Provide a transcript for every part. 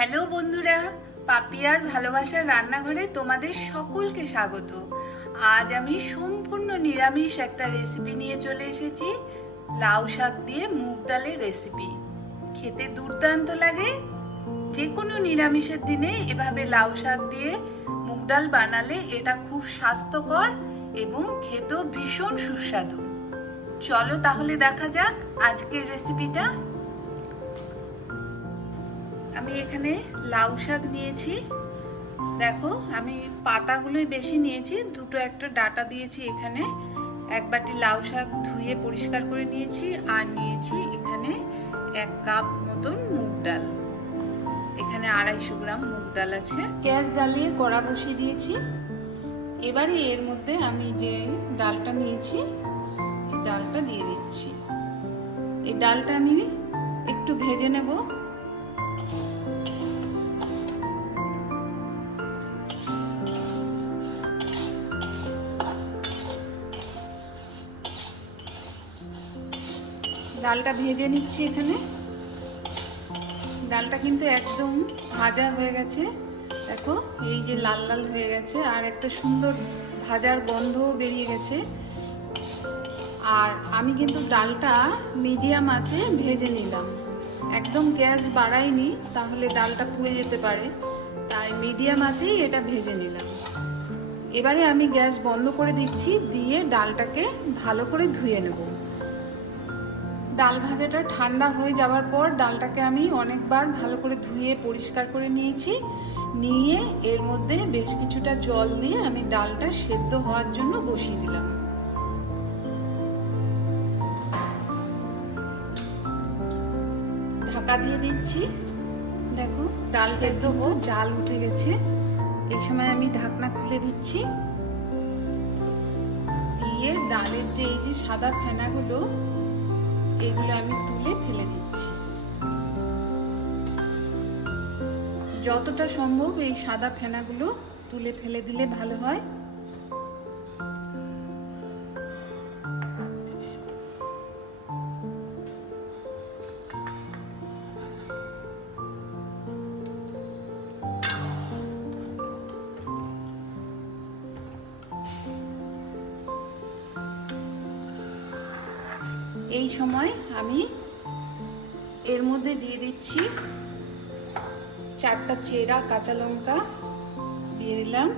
Hello বন্ধুরা, পাপিয়ার ভালোবাসার রান্নাঘরে তোমাদের সকলকে স্বাগত। আজ আমি সম্পূর্ণ নিরামিষ একটা রেসিপি নিয়ে চলে এসেছি। লাউ শাক দিয়ে মুগ ডালের রেসিপি। খেতে দুর্দান্ত লাগে। যে কোনো নিরামিষের দিনে এভাবে লাউ শাক দিয়ে মুগ ডাল বানালে এটা খুব স্বাস্থ্যকর এবং খেতেও ভীষণ সুস্বাদু। চলো তাহলে দেখা যাক আজকের রেসিপিটা। আমি এখানে লাউ শাক নিয়েছি। দেখো, আমি পাতাগুলোই বেশি নিয়েছি, দুটো একটা ডাটা দিয়েছি এখানে। এক বাটি লাউ শাক ধুয়ে পরিষ্কার করে নিয়েছি, আর নিয়েছি এখানে 1 কাপ মতন মুগ ডাল। এখানে 250 গ্রাম মুগ ডাল আছে। গ্যাস জ্বালিয়ে কড়া বসিয়ে দিয়েছি। এবারে এর মধ্যে আমি যে ডালটা নিয়েছি, ডালটা দিয়ে দিচ্ছি। এই ডালটা আমি একটু ভেজে নেব। ডালটা ভেজে নিচ্ছি এখানে। ডালটা কিন্তু একদম ভাজা হয়ে গেছে। দেখো, এই যে লাল লাল হয়ে গেছে, আর একটা সুন্দর ভাজার গন্ধও বেরিয়ে গেছে। আর আমি কিন্তু ডালটা মিডিয়াম আঁচে ভেজে নিলাম, একদম গ্যাস বাড়াইনি, তাহলে ডালটা পুড়ে যেতে পারে। তাই মিডিয়াম আঁচেই এটা ভেজে নিলাম। এবারে আমি গ্যাস বন্ধ করে দিচ্ছি, দিয়ে ডালটাকে ভালো করে ধুয়ে নেব। ডাল ভাজাটা ঠান্ডা হয়ে যাওয়ার পর ডালটাকে আমি অনেকবার ভালো করে ধুয়ে পরিষ্কার করে নিয়েছি। নিয়ে এর মধ্যে বেশ কিছুটা জল দিয়ে আমি ডালটা সেদ্ধ হওয়ার জন্য বসিয়ে দিলাম। ঢাকা দিয়ে দিচ্ছি। দেখো, ডাল সেদ্ধ হোক, জাল উঠে গেছে। এই সময় আমি ঢাকনা খুলে দিচ্ছি। দিয়ে ডালের যে এই যে সাদা ফেনাগুলো, এগুলো আমি তুলে ফেলে দিচ্ছি। যতটা সম্ভব এই সাদা ফেনাগুলো তুলে ফেলে দিলে ভালো হয়। এই সময় আমি এর মধ্যে দিয়ে দিচ্ছি 4টা চেরা কাঁচা লঙ্কা দিয়ে দিলাম।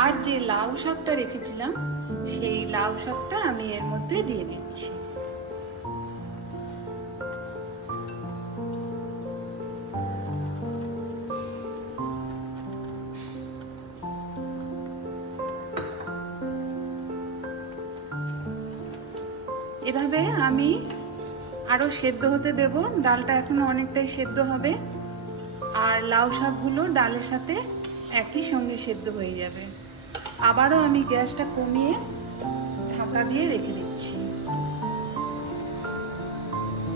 আর যে লাউ শাকটা রেখেছিলাম, সেই লাউ শাকটা আমি এর মধ্যে দিয়ে দিচ্ছি। এভাবে আমি আরো সেদ্ধ হতে দেব। ডালটা এখন অনেকটাই সেদ্ধ হবে, আর লাউ শাকগুলো ডালের সাথে একই সঙ্গে সেদ্ধ হয়ে যাবে। আবারও আমি গ্যাসটা কমিয়ে ঢাকা দিয়ে রেখে দিচ্ছি।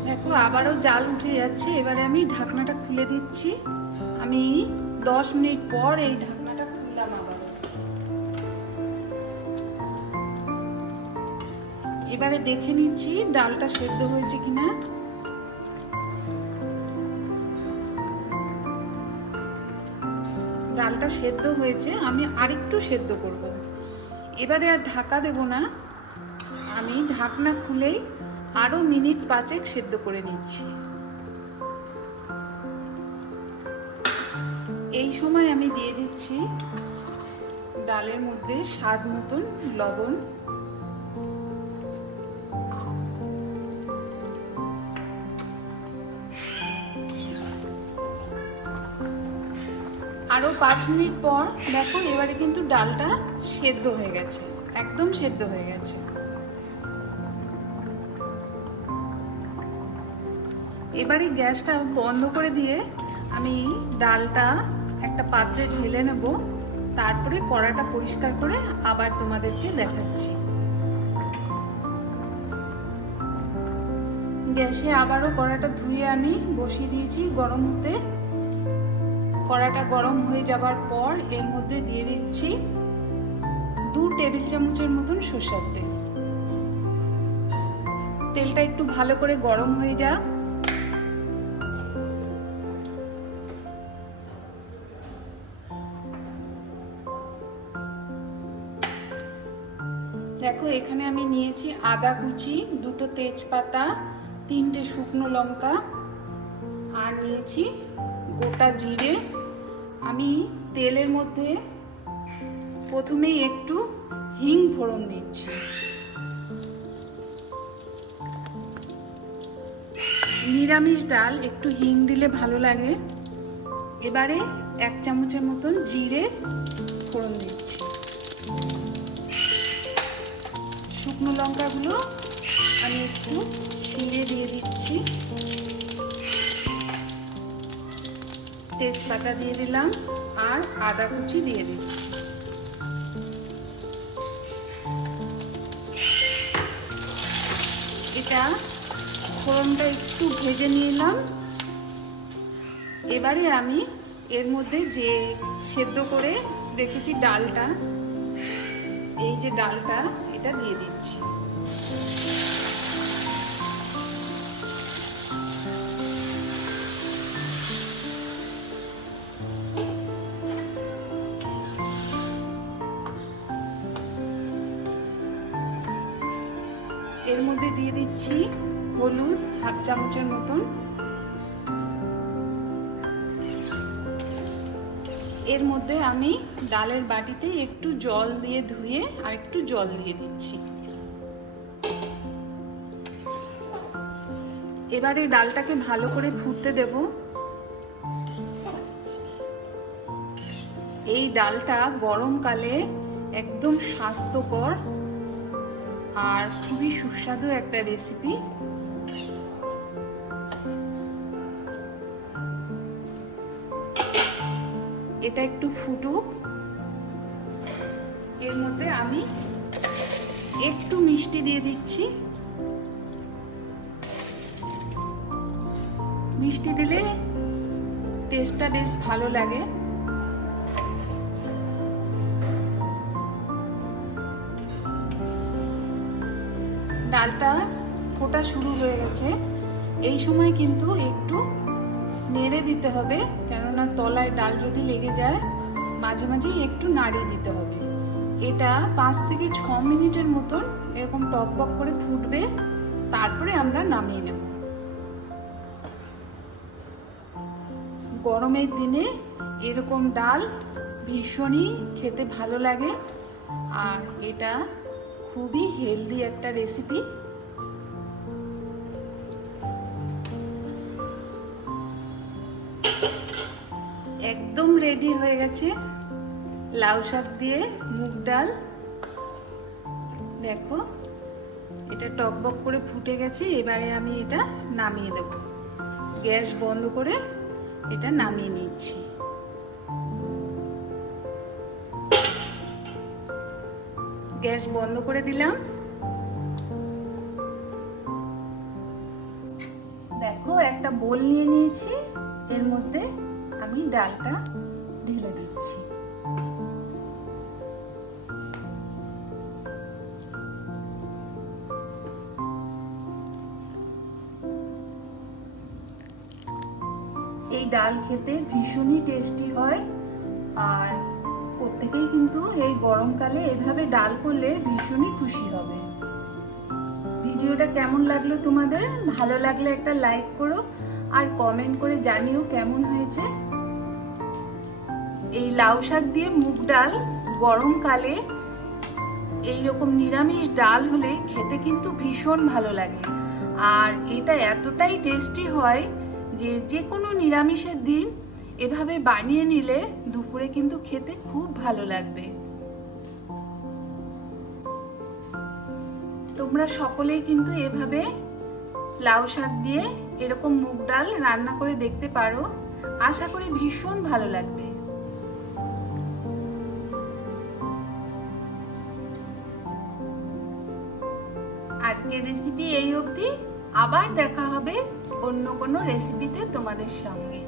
দেখো, আবারও জাল উঠে যাচ্ছে। এবারে আমি ঢাকনাটা খুলে দিচ্ছি। আমি 10 মিনিট পর এই ঢাকনাটা খুললাম আবার। এবারে দেখে নিচ্ছি ডালটা সেদ্ধ হয়েছে কিনা। ডালটা সেদ্ধ হয়েছে, আমি আরেকটু সেদ্ধ করব। এবারে আর ঢাকা দেব না, আমি ঢাকনা খুলেই আরো মিনিট 5 সেদ্ধ করে নিচ্ছি। এই সময় আমি দিয়ে দিচ্ছি ডালের মধ্যে স্বাদ মতন লবণ, আরো 5 মিনিট পর দেখো, এবারে কিন্তু ডালটা সেদ্ধ হয়ে গেছে, একদম সেদ্ধ হয়ে গেছে। এবারে গ্যাসটা বন্ধ করে দিয়ে আমি ডালটা একটা পাত্রে ঢেলে নেব। তারপরে কড়াটা পরিষ্কার করে আবার তোমাদেরকে দেখাচ্ছি। গ্যাসে আবারও কড়াটা ধুয়ে আমি বসিয়ে দিয়েছি গরম হতে। কড়াটা গরম হয়ে যাবার পর এর মধ্যে দিয়ে দিচ্ছি 2 টেবিল চামচের মতন সরষের তেল। তেলটা একটু ভালো করে গরম হয়ে যাক। দেখো এখানে আমি নিয়েছি আদা কুচি, 2টো তেজপাতা, 3টে শুকনো লঙ্কা আর নিয়েছি গোটা জিরে। আমি তেলের মধ্যে প্রথমেই একটু হিং ফোড়ন দিচ্ছি। নিরামিষ ডাল একটু হিং দিলে ভালো লাগে। এবারে 1 চামচের মতন জিরে ফোড়ন দিচ্ছি। শুকনো লঙ্কাগুলো আমি একটু ছিঁড়ে দিয়ে দিচ্ছি। তেজপাতা দিয়ে দিলাম আর আদা কুচি দিয়ে দিচ্ছি। এটা ফোড়নটা একটু ভেজে নিলাম। এবারে আমি এর মধ্যে যে সেদ্ধ করে রেখেছি ডালটা, এই যে ডালটা, এটা দিয়ে দিচ্ছি। এর মধ্যে দিয়ে দিচ্ছি হলুদ 1/2 চামচের মতন। এর মধ্যে আমি ডালের বাটিতে একটু জল দিয়ে ধুয়ে আর একটু জল দিয়ে দিচ্ছি। এবারে ডালটাকে ভালো করে ফুটতে দেব। এই ডালটা গরমকালে একদম স্বাস্থ্যকর আর খুবই সুস্বাদু একটা রেসিপি। এটা একটু ফুটুক। এর মধ্যে আমি একটু মিষ্টি দিয়ে দিচ্ছি। মিষ্টি দিলে টেস্টটা বেশ ভালো লাগে। ডালটা ফোটা শুরু হয়ে গেছে। এই সময় কিন্তু একটু নেড়ে দিতে হবে, কেননা তলায় ডাল যদি লেগে যায় মাঝে মাঝে একটু নাড়িয়ে দিতে হবে। এটা 5 থেকে 6 মিনিটের মতন এরকম টকবক করে ফুটবে, তারপরে আমরা নামিয়ে নেব। গরমের দিনে এরকম ডাল ভীষণই খেতে ভালো লাগে আর এটা খুবই হেলদি একটা রেসিপি। একদম রেডি হয়ে গেছে লাউ শাক দিয়ে মুগ ডাল। দেখো এটা টকবক করে ফুটে গেছে। এবারে আমি এটা নামিয়ে দেব। গ্যাস বন্ধ করে এটা নামিয়ে নিচ্ছি। গ্যাস বন্ধ করে দিলাম। দেখো একটা বোল নিয়ে নিয়েছি, এর মধ্যে আমি ডালটা ঢেলে দিচ্ছি। এই ডাল খেতে ভীষণই টেস্টি হয় আর প্রত্যেকেই কিন্তু এই গরমকালে এভাবে ডাল করলে ভীষণই খুশি হবে। ভিডিওটা কেমন লাগলো তোমাদের? ভালো লাগলে একটা লাইক করো আর কমেন্ট করে জানিও কেমন হয়েছে। এই লাউ শাক দিয়ে মুগ ডাল গরমকালে এইরকম নিরামিষ ডাল হলে খেতে কিন্তু ভীষণ ভালো লাগে আর এটা এতটাই টেস্টি হয় যে যে কোনো নিরামিষের দিন এভাবে বানিয়ে নিলে দুপুরে কিন্তু খেতে খুব ভালো লাগবে। তোমরা সকলেই কিন্তু এভাবে লাউ শাক দিয়ে এরকম মুগ ডাল রান্না করে দেখতে পারো। আশা করি ভীষণ ভালো লাগবে। আজকের রেসিপি এই অবধি। আবার দেখা হবে অন্য কোনো রেসিপিতে তোমাদের সঙ্গে।